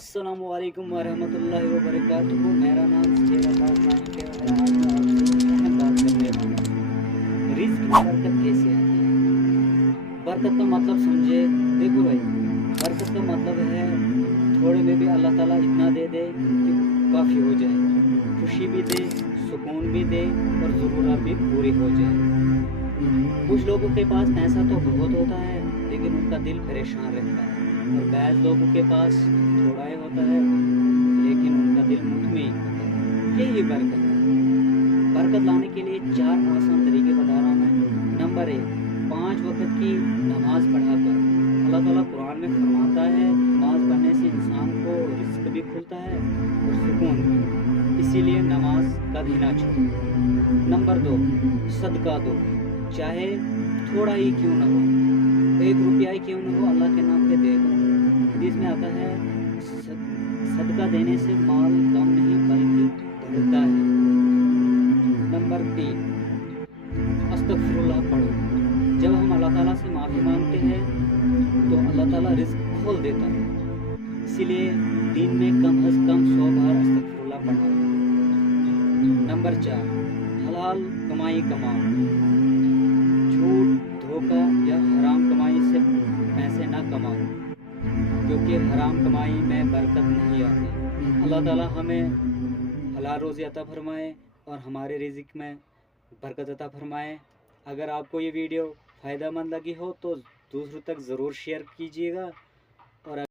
अस्सलामु अलैकुम वरहमतुल्लाहि वबरकातुहू। मेरा नाम सुहेल अब्बास नाइक है और आज मैं आपसे बात करने वाला हूँ रिस्क में बरकत कैसे आती है। बरकत का मतलब समझे। देखो भाई, बरकत का मतलब है थोड़े में भी अल्लाह ताला इतना दे दे कि काफ़ी हो जाए, खुशी भी दे, सुकून भी दे और ज़रूरत भी पूरी हो जाए। कुछ लोगों के पास पैसा तो बहुत होता है लेकिन उनका दिल परेशान रहता है, और बैज़ लोगों के पास थोड़ा ही होता है लेकिन उनका दिल मुतमईन होता है। यही बरकत है। बरकत लाने के लिए 4 आसान तरीके बता रहा हूँ मैं। नंबर 1, 5 वक्त की नमाज पढ़ाकर। अल्लाह ताला कुरान में फरमाता है नमाज पढ़ने से इंसान को रिस्क भी खुलता है और सुकून भी, इसीलिए नमाज कभी ना छोड़ो। नंबर 2, सदका दो, चाहे थोड़ा ही क्यों ना हो, 1 रुपया ही क्यों ना हो, अल्लाह के नाम पे दे दो। हदीस में आता है सदका देने से माल कम नहीं बल्कि बढ़ता है। नंबर 3, अस्तगफिरुल्लाह पढ़ो। जब हम अल्लाह ताला से माफ़ी मांगते हैं तो अल्लाह ताला रिस्क खोल देता है, इसीलिए दिन में कम अज़ कम 100 बार अस्तगफिरुल्लाह पढ़ो। नंबर 4, हलाल कमाई कमाओ। झूठ, धोखा या हराम कमाई से पैसे ना कमाओ, क्योंकि हराम कमाई में बरकत नहीं आती। अल्लाह ताला हमें हलाल रोज़ी अता फरमाए और हमारे रिज़्क़ में बरकत अता फरमाए। अगर आपको ये वीडियो फ़ायदेमंद लगी हो तो दूसरों तक ज़रूर शेयर कीजिएगा। और